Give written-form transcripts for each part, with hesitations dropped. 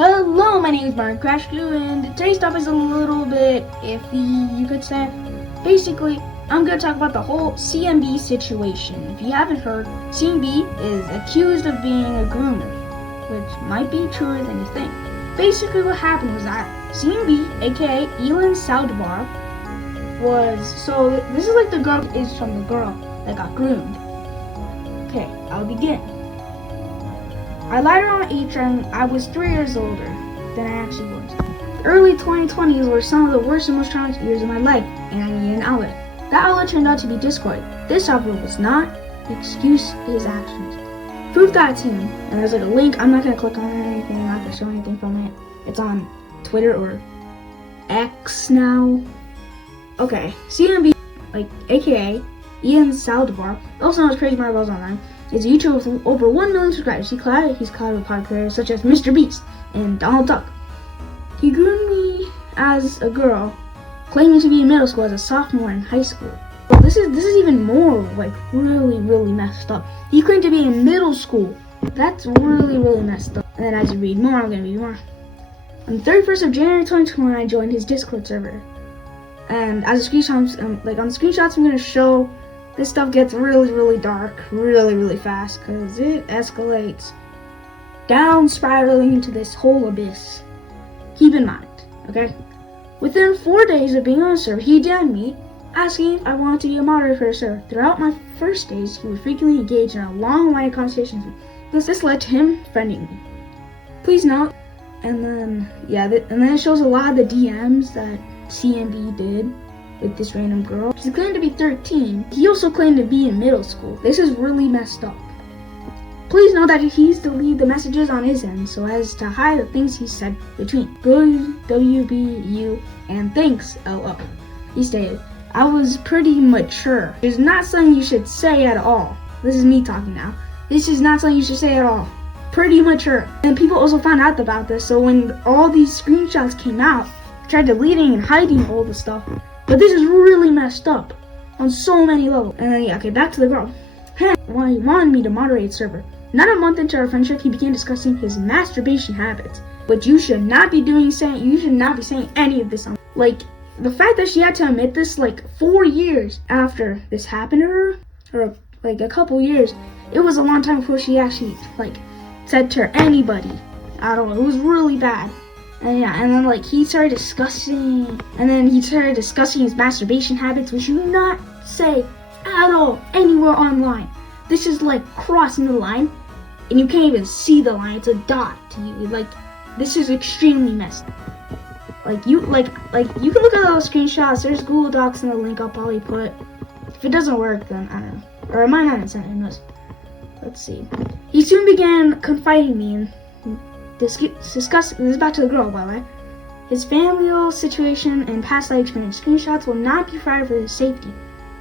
Hello, my name is Mark Crashku, and today's topic is a little bit iffy, you could say. Basically, I'm going to talk about the whole CMB situation. If you haven't heard, CMB is accused of being a groomer, which might be truer than you think. Basically, what happened was that CMB, aka Elin Saldivar, this is like the girl is from the girl that got groomed. Okay, I'll begin. I lied around age and I was 3 years older than I actually was. The early 2020s were some of the worst and most traumatic years of my life, and I needed an outlet. That outlet turned out to be Discord. This outlet was not an excuse for his actions. Proof got to him, and there's like a link. I'm not going to click on it or anything. I'm not going to show anything from it. It's on Twitter or X now. Okay, CMB, aka Ian Saldivar, also known as Crazy Marbles Online, is a YouTuber with over 1 million subscribers. He's collabed with popular creators such as Mr. Beast and Donald Duck. He groomed me as a girl, claiming to be in middle school as a sophomore in high school. Well, this is even more really messed up. He claimed to be in middle school. That's really messed up. And then as you read more, I'm gonna read more. On the 31st of January 2021, I joined his Discord server. And as a screenshot, on the screenshots I'm gonna show, this stuff gets really dark, really fast, because it escalates down, spiraling into this whole abyss. Keep in mind, okay? Within 4 days of being on the server, he DM'd me, asking if I wanted to be a moderator for the server. Throughout my first days, he would frequently engage in a long line of conversations. This led to him friending me. Please note, and then it shows a lot of the DMs that CMB did with this random girl. She claimed to be 13. He also claimed to be in middle school. This is really messed up. Please know that he's deleted the messages on his end so as to hide the things he said between good, WBU, and thanks, LO. He stated, I was pretty mature. It's not something you should say at all. This is me talking now. This is not something you should say at all. Pretty mature. And people also found out about this, so when all these screenshots came out, I tried deleting and hiding all the stuff. But this is really messed up on so many levels. And then, okay, back to the girl. Why he wanted me to moderate server. Not a month into our friendship, he began discussing his masturbation habits, which you should not be saying any of this on. The fact that she had to admit this 4 years after this happened to her, or a couple years, it was a long time before she actually said to anybody at all. It was really bad. And then he started discussing his masturbation habits, which you do not say at all anywhere online. This is crossing the line, and you can't even see the line. It's a dot to you. This is extremely messed up. You can look at those screenshots. There's Google Docs in the link I'll probably put. If it doesn't work, then I don't know. Or I might not have sent it. Let's see. He soon began confiding me in discuss. This is back to the girl, by the way. His familial situation and past life experience. Screenshots will not be provided for his safety.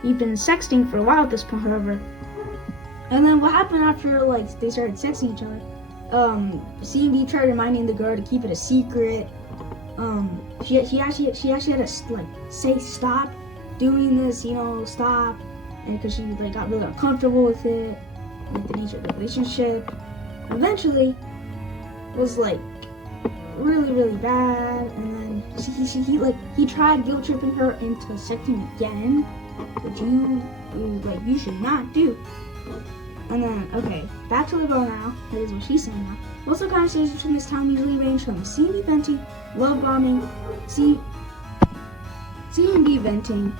We've been sexting for a while at this point, however. And then what happened after they started sexting each other? CMB tried reminding the girl to keep it a secret. She actually had to say stop doing this, stop, and because she got really uncomfortable with it, with the nature of the relationship. Eventually, it was really bad, and then he tried guilt tripping her into sexting again, which you should not do. And then, okay, back to the girl now. That is what she's saying now. Most of the conversations between this time usually range from CMB venting, love bombing, CMB venting,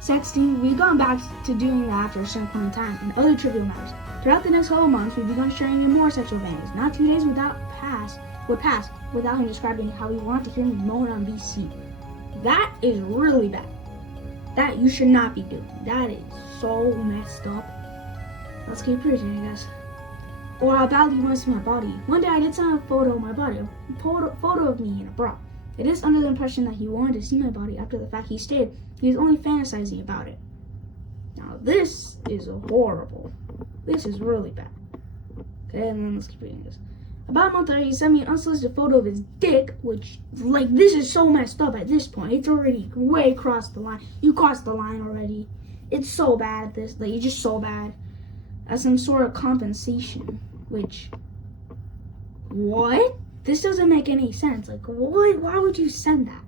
sexting. We've gone back to doing that after a certain point in time, and other trivial matters. Throughout the next couple months, we've begun sharing in more sexual vanities. Not 2 days would pass without him describing how he wanted to hear me moan on BC. That is really bad. That you should not be doing. That is so messed up. Let's keep preaching, I guess. Or how badly he wants to see my body. One day I did send a photo of my body, a photo of me in a bra. It is under the impression that he wanted to see my body after the fact he stated he was only fantasizing about it. Now this is horrible. This is really bad. Okay, and then let's keep reading this. About a month later, he sent me an unsolicited photo of his dick, which, this is so messed up at this point. It's already way crossed the line. You crossed the line already. It's so bad at this. It's just so bad. As some sort of compensation, which, what? this doesn't make any sense. Like, what? Why would you send that?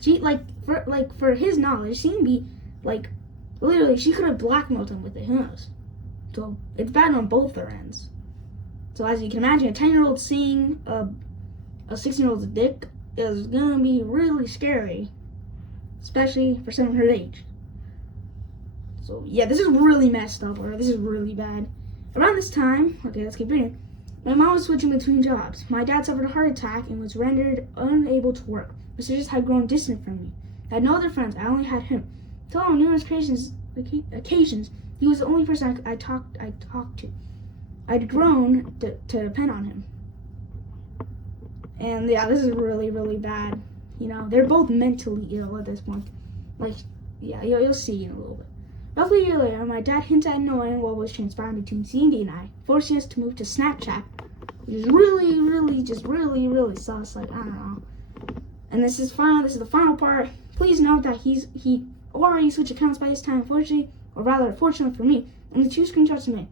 She, for his knowledge, she can be, like, literally, she could have blackmailed him with it. Who knows? So, it's bad on both their ends. So, as you can imagine, a 10-year-old seeing a 16-year-old's dick is gonna be really scary. Especially for someone her age. So, yeah, this is really messed up, or this is really bad. Around this time, okay, let's keep reading. My mom was switching between jobs. My dad suffered a heart attack and was rendered unable to work. My sisters had grown distant from me. I had no other friends. I only had him. Until on numerous occasions, he was the only person I talked to. I'd grown to depend on him. And yeah, this is really, really bad. You know, they're both mentally ill at this point. Like, yeah, you'll see in a little bit. Roughly a year later, my dad hinted at knowing what was transpiring between Cindy and I, forcing us to move to Snapchat, which is really, really sus. Like, I don't know. And this is the final part. Please note that he already switched accounts by this time, fortunately, or rather, fortunately for me, only 2 screenshots he made.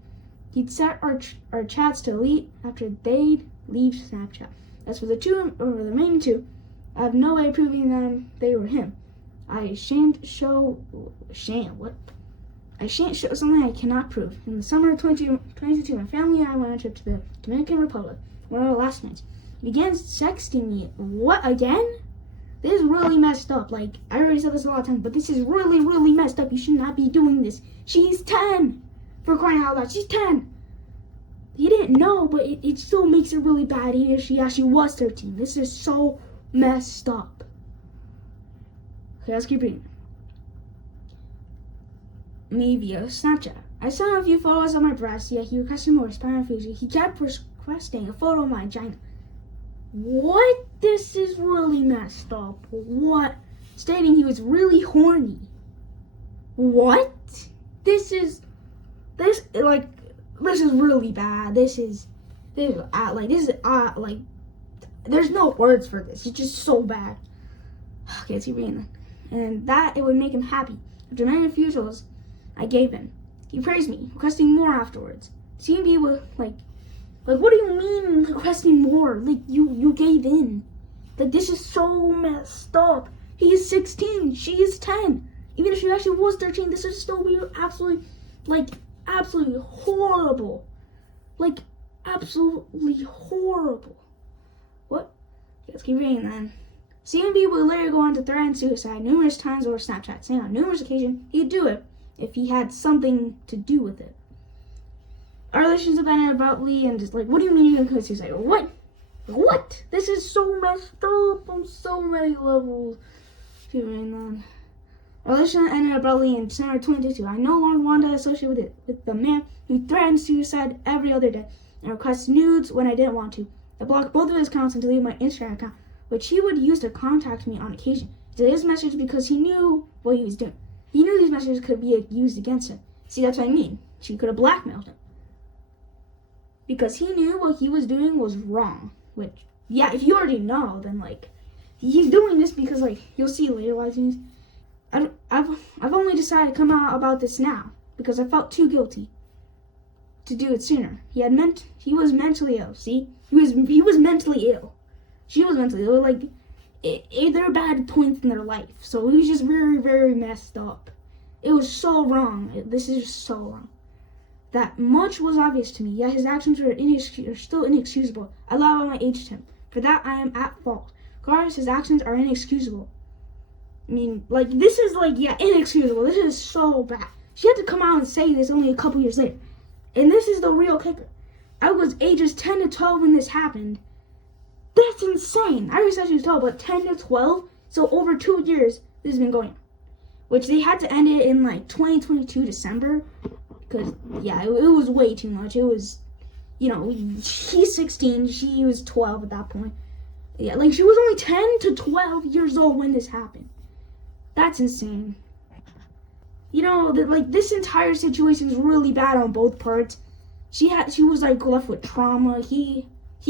He'd set our chats to delete after they'd leave Snapchat. As for the remaining 2, I have no way of proving them they were him. I shan't show something I cannot prove. In the summer of 2022, my family and I went on a trip to the Dominican Republic, one of our last nights. He began sexting me. What, again? This is really messed up. Like, I already said this a lot of times, but this is really, really messed up. You should not be doing this. She's 10. For crying out loud, she's 10. He didn't know, but it still makes it really bad, even if she actually was 13. This is so messed up. Okay, let's keep reading. Me via Snapchat. I sent him a few photos of my breasts, yet he requested more. He kept requesting a photo of my vagina. What? This is really messed up. What? Stating he was really horny. What? This is really bad. There's no words for this. It's just so bad. Okay, let's keep reading. And that it would make him happy. After many refusals I gave him, he praised me, requesting more afterwards. CMB was like, what do you mean requesting more? Like, you gave in. Like, this is so messed up. He is 16, she is 10. Even if she actually was 13, this would still be absolutely horrible. Like, absolutely horrible. What? Let's keep reading then. CMB would later go on to threaten suicide numerous times over Snapchat, saying on numerous occasions he'd do it if he had something to do with it. Our relationship ended abruptly, and just like, what do you mean you're gonna commit suicide? What? What? This is so messed up on so many levels. Keep reading then. Our relationship ended abruptly in December 2022. I no longer wanted to associate with the man who threatened suicide every other day and requested nudes when I didn't want to. I blocked both of his accounts and deleted my Instagram account, which he would use to contact me on occasion. He deleted his message because he knew what he was doing. He knew these messages could be used against him. See, that's what I mean. She could have blackmailed him. Because he knew what he was doing was wrong. Which, yeah, if you already know, then, like, he's doing this because, like, you'll see later why he's doing this. I've only decided to come out about this now because I felt too guilty to do it sooner. He was mentally ill. See, he was mentally ill. She was mentally ill. Like, they're bad points in their life. So it was just very, very messed up. It was so wrong. This is just so wrong. That much was obvious to me, yet his actions are still inexcusable. I lied about my age to him. For that, I am at fault. Regardless, his actions are inexcusable. I mean, like, this is, like, yeah, inexcusable. This is so bad. She had to come out and say this only a couple years later. And this is the real kicker. I was ages 10 to 12 when this happened. That's insane. I already said she was 12, but 10 to 12? So over 2 years, this has been going on. Which they had to end it in, like, 2022 December. Because, yeah, it was way too much. It was, you know, he's 16, she was 12 at that point. Yeah, like, she was only 10 to 12 years old when this happened. That's insane. You know, like, this entire situation is really bad on both parts. She was, like, left with trauma. He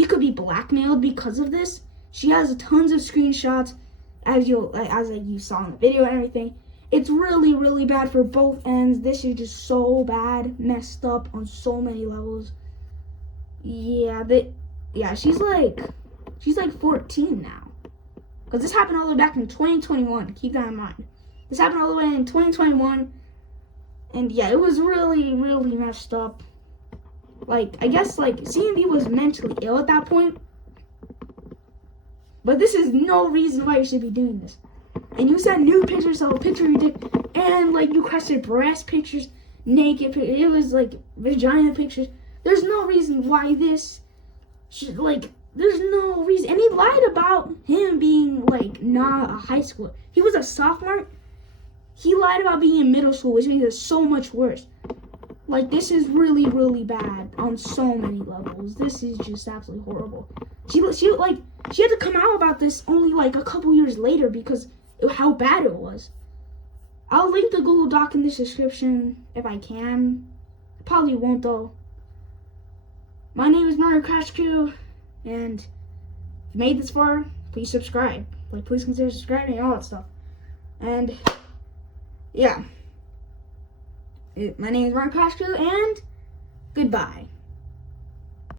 could be blackmailed because of this. She has tons of screenshots, as you saw in the video and everything. It's really, really bad for both ends. This is just so bad, messed up on so many levels. Yeah, she's like, She's like 14 now. Because this happened all the way back in 2021. Keep that in mind. This happened all the way in 2021. And yeah, it was really, really messed up. Like, I guess, like, CMB was mentally ill at that point. But this is no reason why you should be doing this. And you sent nude pictures, so a picture of your dick, and, like, you requested breast pictures, naked pictures. It was, like, vagina pictures. There's no reason why this should, like, there's no reason. And he lied about him being, like, not a high schooler. He was a sophomore. He lied about being in middle school, which makes it so much worse. Like, this is really, really bad on so many levels. This is just absolutely horrible. She had to come out about this only, like, a couple years later because of how bad it was. I'll link the Google Doc in the description if I can. Probably won't, though. My name is Mario Crash Crew, and if you made this far, please subscribe. Like, please consider subscribing and all that stuff. And yeah. My name is Mario Crash Crew, and goodbye.